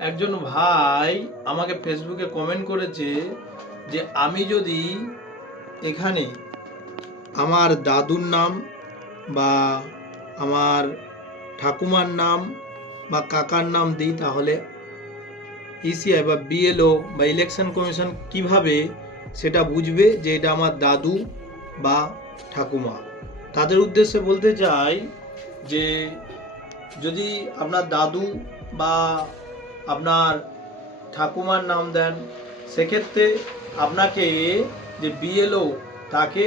একজন ভাই আমাকে ফেসবুকে কমেন্ট করেছে যে আমি যদি এখানে আমার দাদুর নাম বা আমার ঠাকুমার নাম বা কাকার নাম দিই তাহলে ইসিআই বা বিএলও বা ইলেকশন কমিশন কিভাবে সেটা বুঝবে যে এটা আমার দাদু বা ঠাকুমা। তাদের উদ্দেশ্যে বলতে চাই যে যদি আপনার দাদু বা আপনার ঠাকুমার নাম দেন, সেক্ষেত্রে আপনাকে যে বিএলও তাকে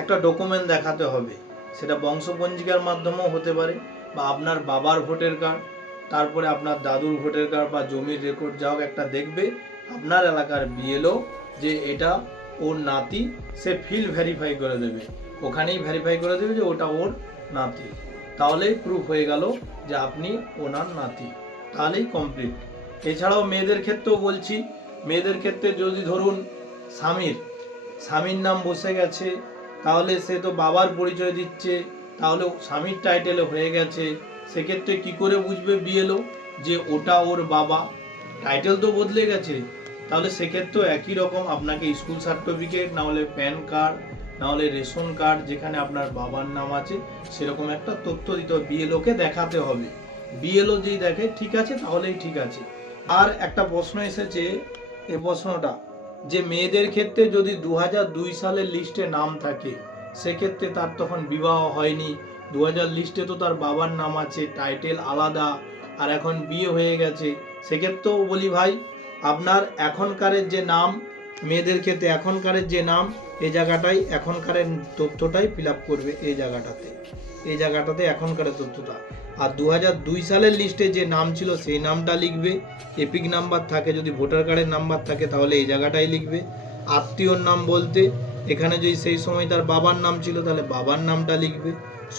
একটা ডকুমেন্ট দেখাতে হবে। সেটা বংশপঞ্জিকার মাধ্যমেও হতে পারে বা আপনার বাবার ভোটার কার্ড, তারপরে আপনার দাদুর ভোটার কার্ড বা জমির রেকর্ড যা হোক একটা দেখবে আপনার এলাকার বিএলও যে এটা ওর নাতি, সে ফিল্ড ভেরিফাই করে দেবে, ওখানেই ভেরিফাই করে দেবে যে ওটা ওর নাতি। তাহলেই প্রুফ হয়ে গেল যে আপনি ওনার নাতি, তাহলেই কমপ্লিট। এছাড়াও মেয়েদের ক্ষেত্রেও বলছি, মেয়েদের ক্ষেত্রে যদি ধরুন স্বামীর নাম বসে গেছে, তাহলে সে তো বাবার পরিচয় দিচ্ছে, তাহলে স্বামীর টাইটেলে হয়ে গেছে, সেক্ষেত্রে কি করে বুঝবে বিএলও যে ওটা ওর বাবা? টাইটেল তো বদলে গেছে। তাহলে সেক্ষেত্রেও একই রকম আপনাকে স্কুল সার্টিফিকেট, না হলে প্যান কার্ড, না হলে রেশন কার্ড যেখানে আপনার বাবার নাম আছে সেরকম একটা তথ্য দিতে হবে, বিএলওকে দেখাতে হবে। বিএলও যেই দেখে ঠিক আছে তাহলেই ঠিক আছে। আর একটা প্রশ্ন এসেছে, এই প্রশ্নটা যে মেয়েদের ক্ষেত্রে যদি 2002 সালের লিস্টে নাম থাকে, সেক্ষেত্রে তার তখন বিবাহ হয়নি, 2000 লিস্টে তো তার বাবার নাম আছে, টাইটেল আলাদা, আর এখন বিয়ে হয়ে গেছে, সেক্ষেত্রেও বলি ভাই আপনার এখনকারের যে নাম, মেয়েদের ক্ষেত্রে এখনকারের যে নাম, এই জায়গাটাই এখনকারের তথ্যটাই ফিল আপ করবে, এই জায়গাটাতে এখনকারের তথ্যটা। আর 2002 সালের লিস্টে যে নাম ছিল সেই নামটা লিখবে। এপিক নাম্বার থাকে, যদি ভোটার কার্ডের নাম্বার থাকে তাহলে এই জায়গাটাই লিখবে। আত্মীয়র নাম বলতে এখানে যদি সেই সময় তার বাবার নাম ছিল তাহলে বাবার নামটা লিখবে।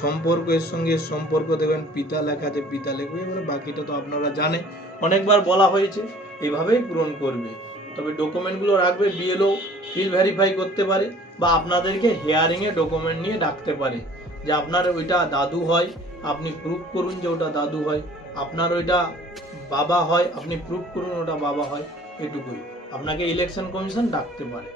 সম্পর্কের সঙ্গে সম্পর্ক দেবেন, পিতা লেখা আছে পিতা লিখবে। এবারে বাকিটা তো আপনারা জানেন, অনেকবার বলা হয়েছে, এইভাবেই পূরণ করবে। তবে ডকুমেন্টগুলো রাখবে, বিএলও ফিল ভেরিফাই করতে পারে বা আপনাদেরকে হিয়ারিংয়ে ডকুমেন্ট নিয়ে ডাকতে পারে যে আপনার ওইটা দাদু হয়, আপনি প্রুফ করুন যে ওটা দাদু হয়, আপনার ওইটা বাবা হয়, আপনি প্রুফ করুন ওটা বাবা হয়, এটুকুই। আপনাকে ইলেকশন কমিশন ডাকতে পারে।